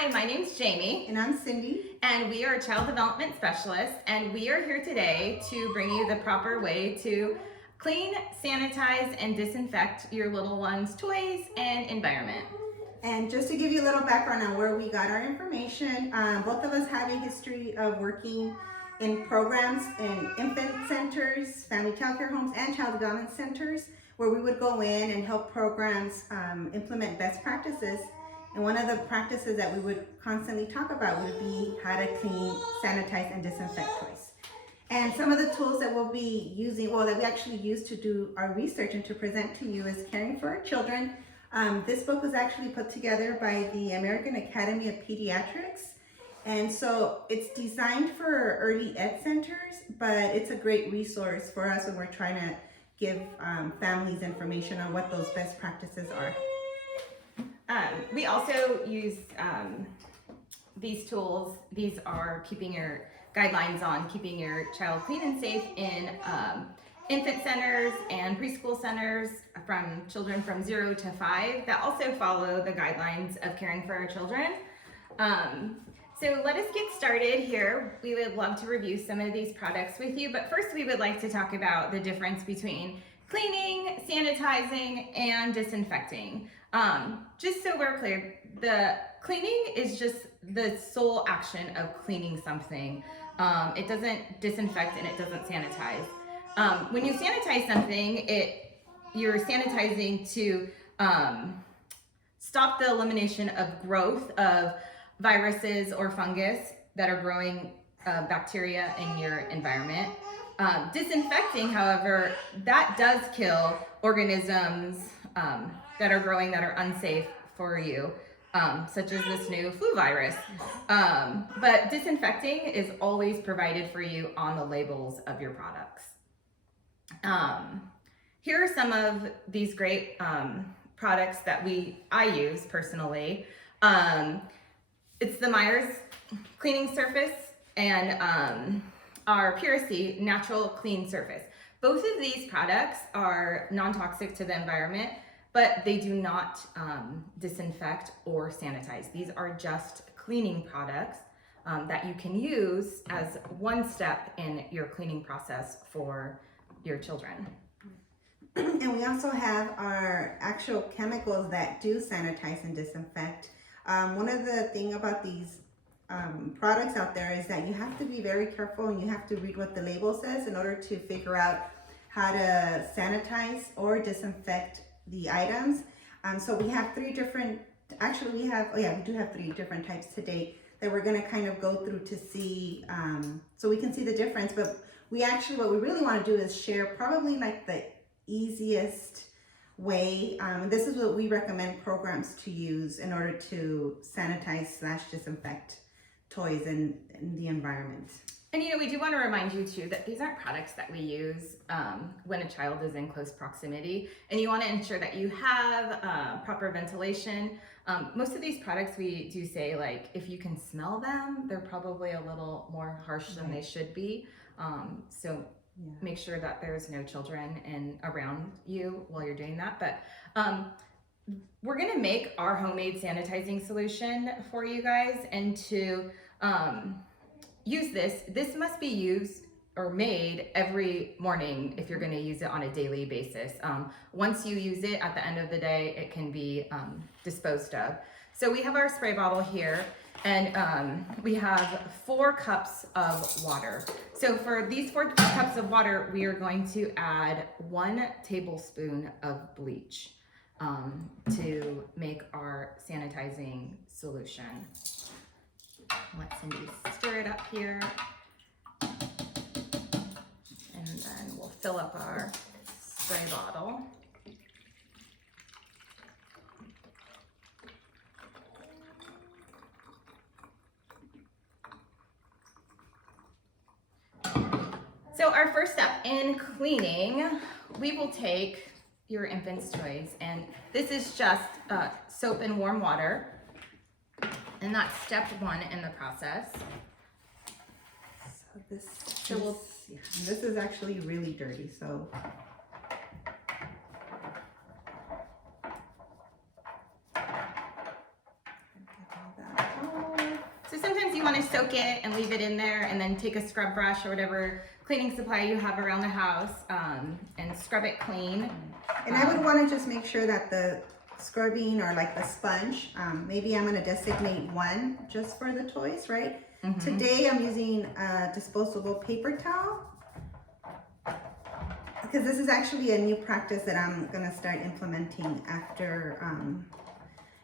Hi, my name's Jamie. And I'm Cindy. And we are child development specialists, and we are here today to bring you the proper way to clean, sanitize, and disinfect your little one's toys and environment. And just to give you a little background on where we got our information, both of us have a history of working in programs in infant centers, family child care homes, and child development centers, where we would go in and help programs implement best practices. And one of the practices that we would constantly talk about would be how to clean, sanitize, and disinfect toys. And some of the tools that we'll be using, well, that we actually use to do our research and to present to you is Caring for Our Children. This book was actually put together by the American Academy of Pediatrics. And so it's designed for early ed centers, but it's a great resource for us when we're trying to give families information on what those best practices are. We also use these tools. These are keeping your guidelines on keeping your child clean and safe in infant centers and preschool centers from children from 0 to 5 that also follow the guidelines of Caring for Our Children. So let us get started here. We would love to review some of these products with you, but first we would like to talk about the difference between cleaning, sanitizing, and disinfecting. Just so we're clear, the cleaning is just the sole action of cleaning something. It doesn't disinfect and it doesn't sanitize. When you sanitize something, you're sanitizing to stop the elimination of growth of viruses or fungus that are growing bacteria in your environment. Disinfecting, however, that does kill organisms that are growing that are unsafe for you, such as this new flu virus. But disinfecting is always provided for you on the labels of your products. Here are some of these great products that I use personally. It's the Myers Cleaning Surface and our Puracy Natural Clean Surface. Both of these products are non-toxic to the environment, but they do not disinfect or sanitize. These are just cleaning products that you can use as one step in your cleaning process for your children. And we also have our actual chemicals that do sanitize and disinfect. One of the things about these products out there is that you have to be very careful and you have to read what the label says in order to figure out how to sanitize or disinfect the items. So we have we do have 3 different types today that we're going to kind of go through to see, so we can see the difference. But what we really want to do is share probably like the easiest way. This is what we recommend programs to use in order to sanitize/disinfect toys in the environment. And we do want to remind you too that these aren't products that we use when a child is in close proximity, and you want to ensure that you have proper ventilation. Most of these products we do say, like, if you can smell them, they're probably a little more harsh than they should be. So make sure that there's no children around you while you're doing that. But we're going to make our homemade sanitizing solution for you guys, and to use this must be used or made every morning if you're going to use it on a daily basis. Once you use it at the end of the day, it can be disposed of. So we have our spray bottle here, and we have 4 cups of water. So for these 4 cups of water, we are going to add 1 tablespoon of bleach to make our sanitizing solution. Let Cindy stir it up here, and then we'll fill up our spray bottle. So our first step in cleaning, we will take your infant's toys, and this is just soap and warm water. And that's step 1 in the process. So this is actually really dirty, so get all that off. you want to soak it and leave it in there and then take a scrub brush or whatever cleaning supply you have around the house and scrub it clean. And I would want to just make sure that the scrubbing or like the sponge, maybe I'm going to designate one just for the toys, right? Today I'm using a disposable paper towel because this is actually a new practice that I'm going to start implementing after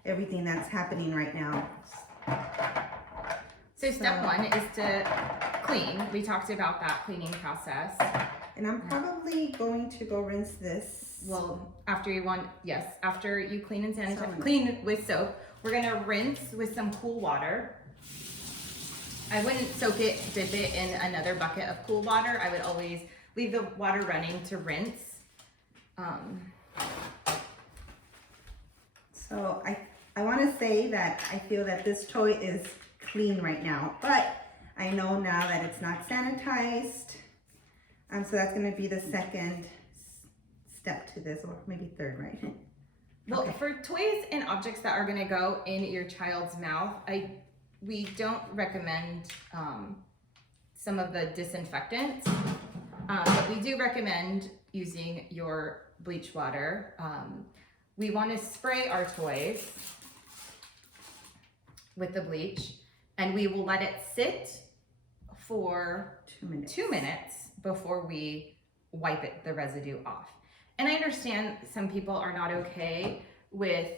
everything that's happening right now. So step one is to clean. We talked about that cleaning process. And I'm probably going to go rinse this. Well, after you clean and sanitize, clean with soap, we're gonna rinse with some cool water. I wouldn't soak it, dip it in another bucket of cool water. I would always leave the water running to rinse. So I want to say that I feel that this toy is clean right now, but I know now that it's not sanitized. So that's going to be the second step to this, or maybe third, right? Well, Okay. for toys and objects that are going to go in your child's mouth, we don't recommend some of the disinfectants, but we do recommend using your bleach water. We want to spray our toys with the bleach, and we will let it sit for 2 minutes. 2 minutes before we wipe the residue off. And I understand some people are not okay with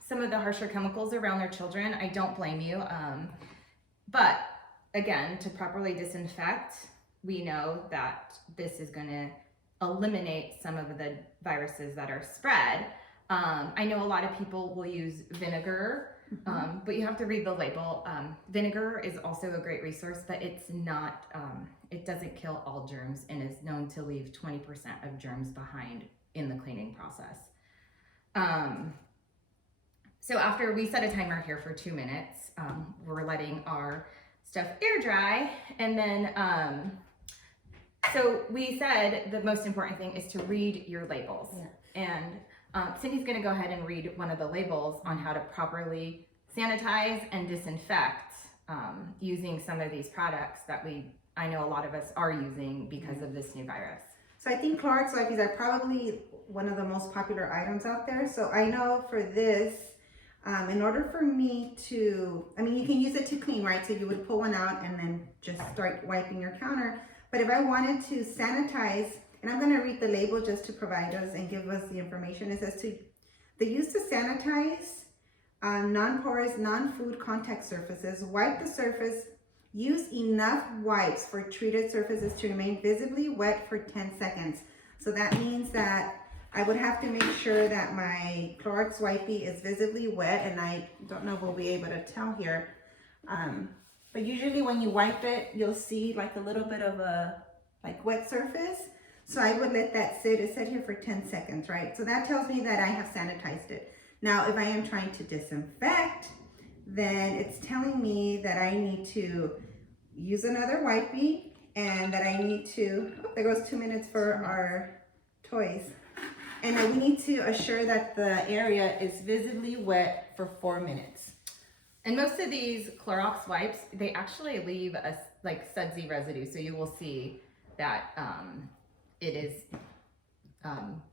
some of the harsher chemicals around their children. I don't blame you. But again, to properly disinfect, we know that this is gonna eliminate some of the viruses that are spread. I know a lot of people will use vinegar, but you have to read the label. Vinegar is also a great resource, but it's not, it doesn't kill all germs and is known to leave 20% of germs behind in the cleaning process. So after we set a timer here for 2 minutes, we're letting our stuff air dry. And then, so we said the most important thing is to read your labels. Yeah. And Cindy's gonna go ahead and read one of the labels on how to properly sanitize and disinfect using some of these products that I know a lot of us are using because of this new virus. So I think Clorox wipes are probably one of the most popular items out there. So I know for this, in order for me to, you can use it to clean, right? So you would pull one out and then just start wiping your counter. But if I wanted to sanitize, and I'm going to read the label just to provide us and give us the information. It says they use to sanitize non-porous, non-food contact surfaces, wipe the surface, use enough wipes for treated surfaces to remain visibly wet for 10 seconds. So that means that I would have to make sure that my Clorox wipey is visibly wet, and I don't know if we'll be able to tell here. But usually when you wipe it, you'll see like a little bit of a wet surface. So I would let that sit. It sat here for 10 seconds, right? So that tells me that I have sanitized it. Now, if I am trying to disinfect, then it's telling me that I need to use another wipey and that I need to, there goes 2 minutes for our toys. And we need to assure that the area is visibly wet for 4 minutes. And most of these Clorox wipes, they actually leave a sudsy residue. So you will see that it is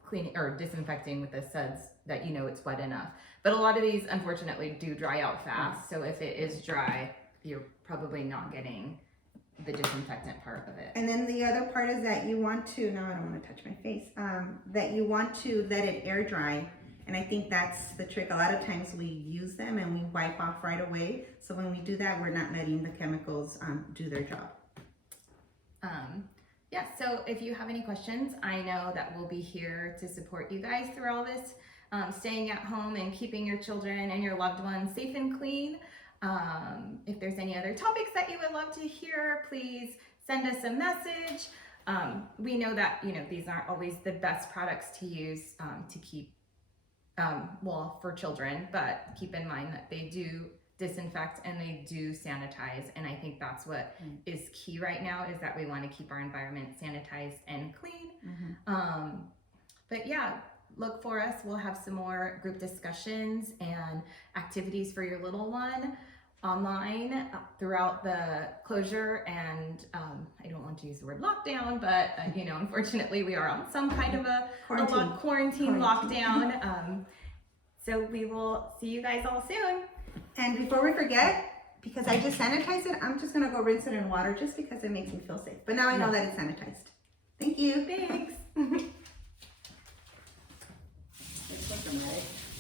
cleaning or disinfecting with the suds that you know it's wet enough. But a lot of these unfortunately do dry out fast. So if it is dry, you're probably not getting the disinfectant part of it. And then the other part is that you want to, now I don't want to touch my face, that you want to let it air dry. And I think that's the trick. A lot of times we use them and we wipe off right away. So when we do that, we're not letting the chemicals do their job. Yeah, so if you have any questions, I know that we'll be here to support you guys through all this, staying at home and keeping your children and your loved ones safe and clean. If there's any other topics that you would love to hear, please send us a message. We know that, these aren't always the best products to use to keep, for children, but keep in mind that they do disinfect and they do sanitize. And I think that's what is key right now, is that we want to keep our environment sanitized and clean. But yeah, look for us. We'll have some more group discussions and activities for your little one. online throughout the closure, and I don't want to use the word lockdown, but you know, unfortunately we are on some kind of a quarantine lockdown. So we will see you guys all soon. And before we forget, because I just sanitized it, I'm just gonna go rinse it in water just because it makes me feel safe. But now I know that it's sanitized. Thank you. Thanks. It's symptomatic.